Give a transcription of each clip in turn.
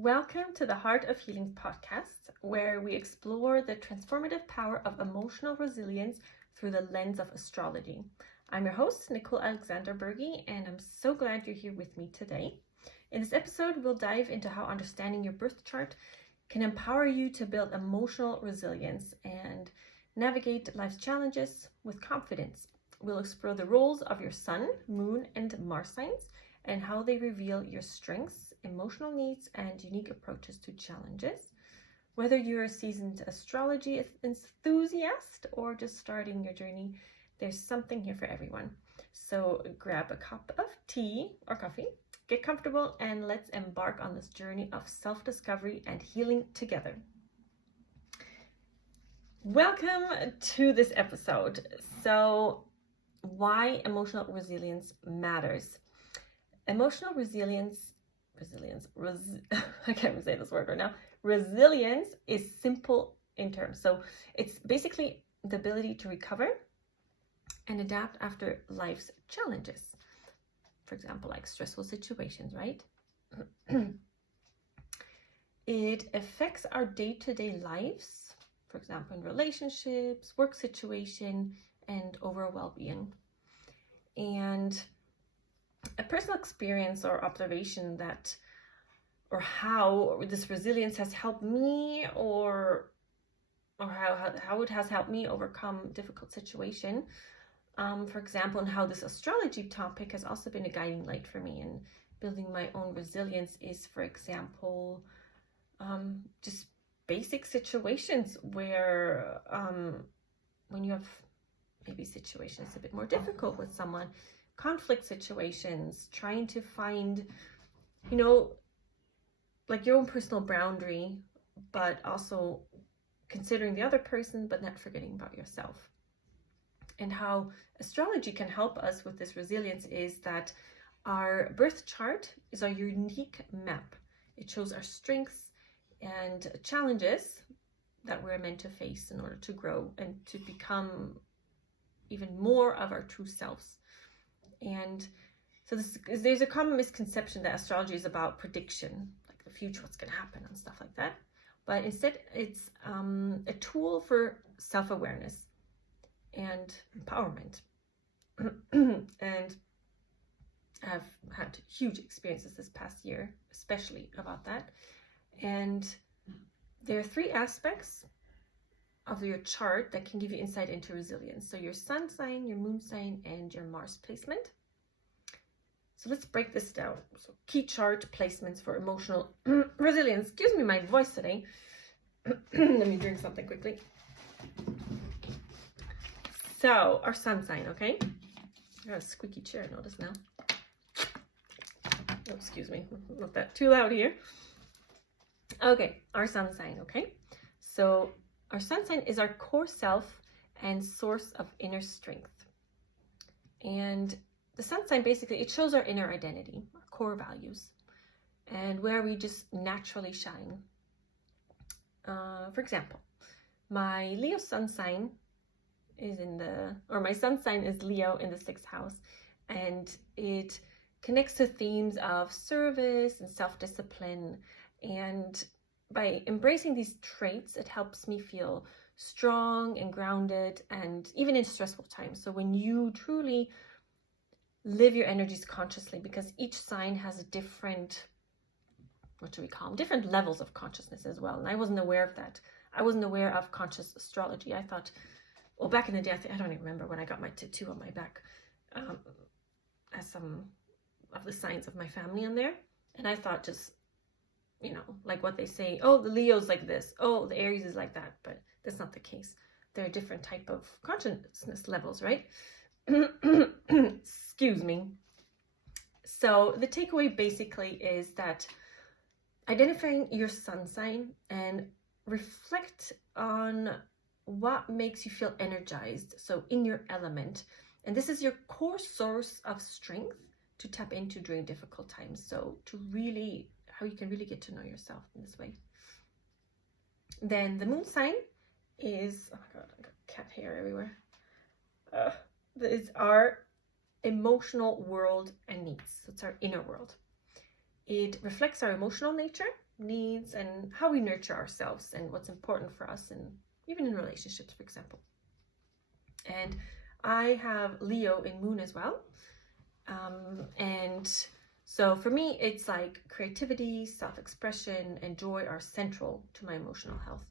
Welcome to the Heart of Healing podcast, where we explore the transformative power of emotional resilience through the lens of astrology. I'm your host, Nicole Alexandra Bürgi, and I'm so glad you're here with me today. In this episode, we'll dive into how understanding your birth chart can empower you to build emotional resilience and navigate life's challenges with confidence. We'll explore the roles of your sun, moon, and Mars signs and how they reveal your strengths, emotional needs, and unique approaches to challenges. Whether you're a seasoned astrology enthusiast or just starting your journey, there's something here for everyone. So grab a cup of tea or coffee, get comfortable, and let's embark on this journey of self-discovery and healing together. Welcome to this episode. So, why emotional resilience matters. Emotional resilience, I can't even say this word right now. Resilience is simple in terms. So it's basically the ability to recover and adapt after life's challenges. For example, like stressful situations, right? It affects our day-to-day lives, for example, in relationships, work situation, and overall well-being. And a personal experience or observation that, or how this resilience has helped me, or how it has helped me overcome difficult situation. For example, and how this astrology topic has also been a guiding light for me in building my own resilience is, for example, just basic situations where when you have maybe situations a bit more difficult with someone, conflict situations, trying to find, like your own personal boundary, but also considering the other person, but not forgetting about yourself. And how astrology can help us with this resilience is that our birth chart is our unique map. It shows our strengths and challenges that we're meant to face in order to grow and to become even more of our true selves. And so there's a common misconception that astrology is about prediction, like the future, what's going to happen and stuff like that. But instead, it's a tool for self-awareness and empowerment. And I've had huge experiences this past year, especially about that. And there are 3 aspects of your chart that can give you insight into resilience. So your sun sign, your moon sign, and your Mars placement. So let's break this down. So key chart placements for emotional resilience. Excuse me, my voice today. Let me drink something quickly. So our sun sign, okay? I got a squeaky chair, notice now. Oh, excuse me, not that too loud here. Okay, our sun sign, okay? So our sun sign is our core self and source of inner strength. And the sun sign, basically, it shows our inner identity, our core values, and where we just naturally shine. For example, my Leo sun sign is my sun sign is Leo in the 6th house, and it connects to themes of service and self-discipline. And by embracing these traits, it helps me feel strong and grounded, and even in stressful times. So when you truly live your energies consciously, because each sign has a different, different levels of consciousness as well. And I wasn't aware of that. I wasn't aware of conscious astrology. I thought, well, back in the day, I don't even remember when I got my tattoo on my back, as some of the signs of my family on there. And I thought just, like what they say, oh, the Leo's like this, oh, the Aries is like that, but that's not the case. There are different type of consciousness levels, right? Excuse me. So the takeaway basically is that identifying your sun sign and reflect on what makes you feel energized, so in your element. And this is your core source of strength to tap into during difficult times. So how you can really get to know yourself in this way. Then the moon sign is, oh my God, I got cat hair everywhere. Is our emotional world and needs. So it's our inner world. It reflects our emotional nature needs, and how we nurture ourselves and what's important for us, and even in relationships, for example. And I have Leo in Moon as well. And so for me, it's like creativity, self-expression, and joy are central to my emotional health.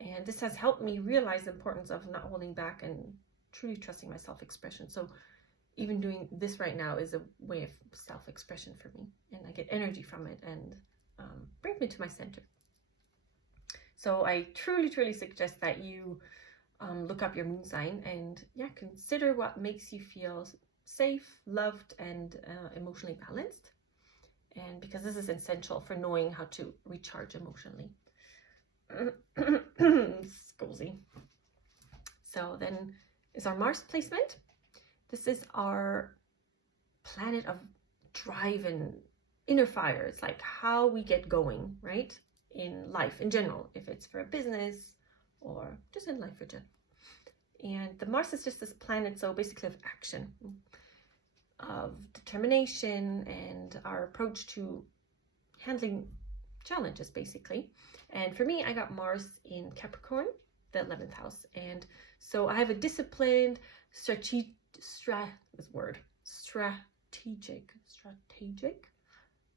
And this has helped me realize the importance of not holding back and truly trusting my self-expression. So even doing this right now is a way of self-expression for me, and I get energy from it and brings me to my center. So I truly suggest that you look up your moon sign and consider what makes you feel safe, loved, and emotionally balanced. And because this is essential for knowing how to recharge emotionally. Scusi. So then is our Mars placement. This is our planet of drive and inner fire. It's like how we get going, right? In life in general, if it's for a business or just in life for general. And the Mars is just this planet, so basically of action, of determination, and our approach to handling challenges, basically. And for me, I got Mars in Capricorn, the 11th house. And so I have a disciplined, strategic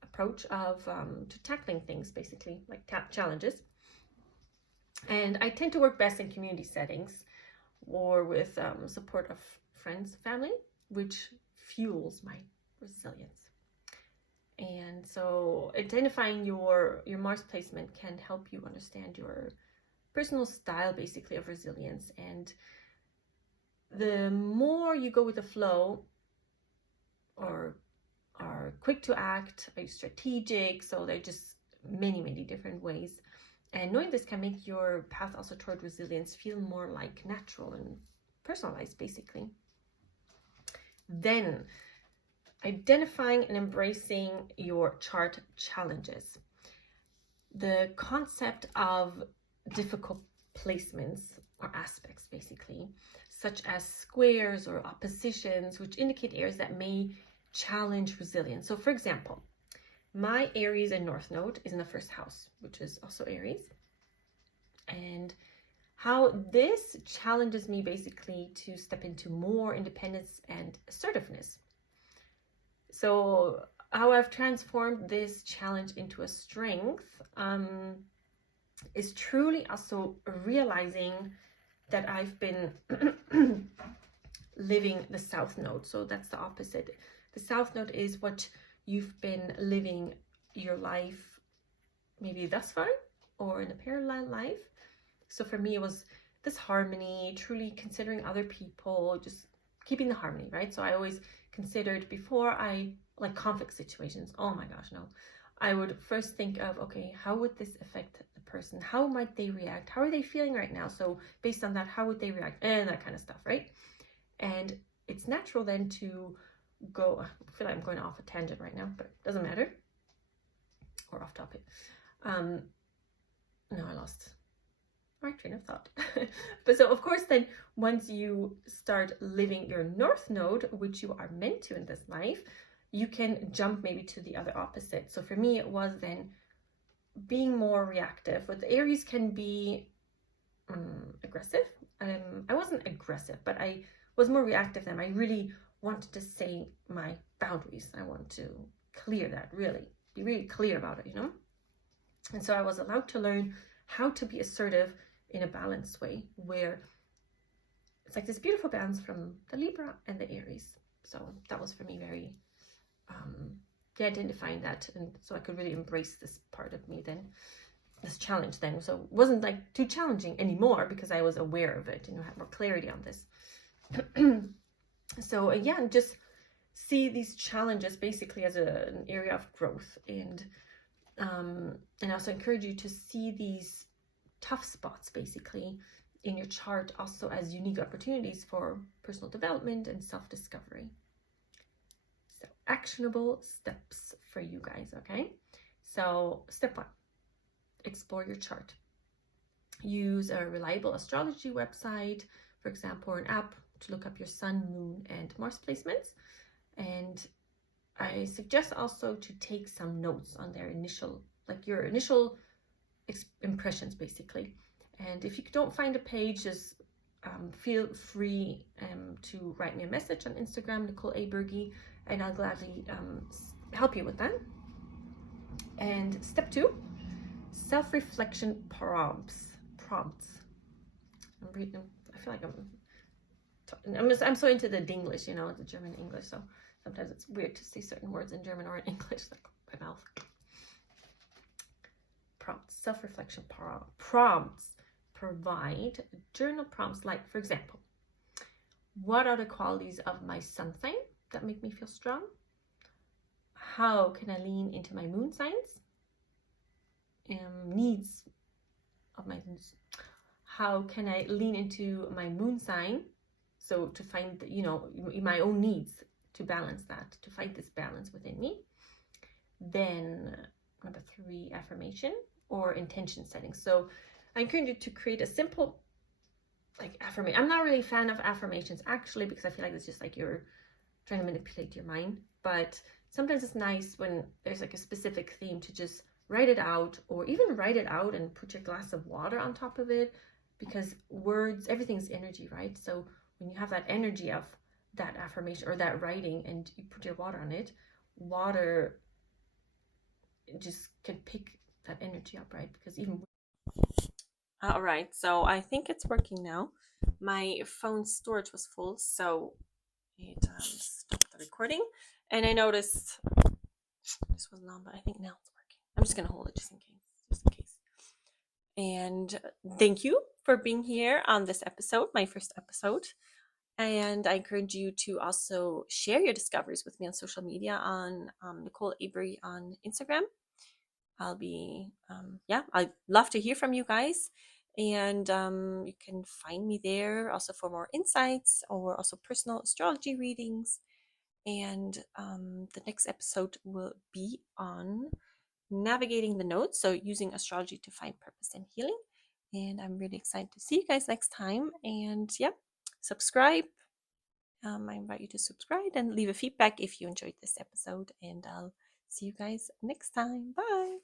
approach of to tackling things, basically, like challenges. And I tend to work best in community settings or with support of friends, family, which fuels my resilience. And so identifying your Mars placement can help you understand your personal style, basically, of resilience. And the more you go with the flow, or are quick to act, are you strategic? So there are just many different ways. And knowing this can make your path also toward resilience feel more like natural and personalized, basically. Then identifying and embracing your chart challenges. The concept of difficult placements or aspects, basically, such as squares or oppositions, which indicate areas that may challenge resilience. So for example, my Aries and North Node is in the first house, which is also Aries. And how this challenges me basically to step into more independence and assertiveness. So how I've transformed this challenge into a strength is truly also realizing that I've been living the South Node. So that's the opposite. The South Node is what you've been living your life, maybe thus far, or in a parallel life. So for me, it was this harmony, truly considering other people, just keeping the harmony, right? So I always considered, before I, like conflict situations, oh my gosh, no. I would first think of, okay, how would this affect the person? How might they react? How are they feeling right now? So based on that, how would they react? And that kind of stuff, right? And it's natural then to go, I feel like I'm going off a tangent right now, but it doesn't matter. Or off topic. No, I lost my train of thought. But so of course then, once you start living your North Node, which you are meant to in this life, you can jump maybe to the other opposite. So for me, it was then being more reactive. But the Aries can be aggressive. I wasn't aggressive, but I was more reactive then. I really wanted to say my boundaries. I want to clear that, be really clear about it, you know? And so I was allowed to learn how to be assertive in a balanced way, where it's like this beautiful balance from the Libra and the Aries. So that was for me very identifying that, and so I could really embrace this part of me then, this challenge then. So it wasn't like too challenging anymore because I was aware of it, had more clarity on this. So again, just see these challenges basically as an area of growth, and also encourage you to see these tough spots basically in your chart also as unique opportunities for personal development and self-discovery. So actionable steps for you guys, okay? So step 1, explore your chart. Use a reliable astrology website, for example, or an app to look up your Sun, Moon, and Mars placements. And I suggest also to take some notes on their initial like your initial impressions basically. And if you don't find a page, just feel free to write me a message on Instagram, Nicole A. Bürgi, and I'll gladly help you with that. And step 2, self-reflection prompts. I'm reading. I feel like I'm so into the Dinglish, you know, the German English. So sometimes it's weird to see certain words in German or in English, like my mouth. Prompts, self-reflection prompts. Provide journal prompts like, for example, what are the qualities of my sun sign that make me feel strong? How can I lean into my moon signs? Needs of my, how can I lean into my moon sign? So to find, you know, my own needs, to balance that, to find this balance within me. Then number 3, affirmation or intention setting. So I encourage you to create a simple like affirmation. I'm not really a fan of affirmations actually, because I feel like it's just like you're trying to manipulate your mind. But sometimes it's nice when there's like a specific theme to just write it out, or even write it out and put your glass of water on top of it, because words, everything's energy, right? So when you have that energy of that affirmation or that writing and you put your water on it, water just can pick that energy up, right? Because even all right, so I think it's working now. My phone's storage was full, so it stopped the recording, and I noticed this wasn't on, but I think now it's working. I'm just gonna hold it just in case. And thank you for being here on this episode, my first episode. And I encourage you to also share your discoveries with me on social media on Nicole A. Bürgi on Instagram. I'll be, I'd love to hear from you guys. And you can find me there also for more insights or also personal astrology readings. And the next episode will be on navigating the nodes, so using astrology to find purpose and healing. And I'm really excited to see you guys next time. And subscribe. I invite you to subscribe and leave a feedback if you enjoyed this episode. And I'll see you guys next time. Bye.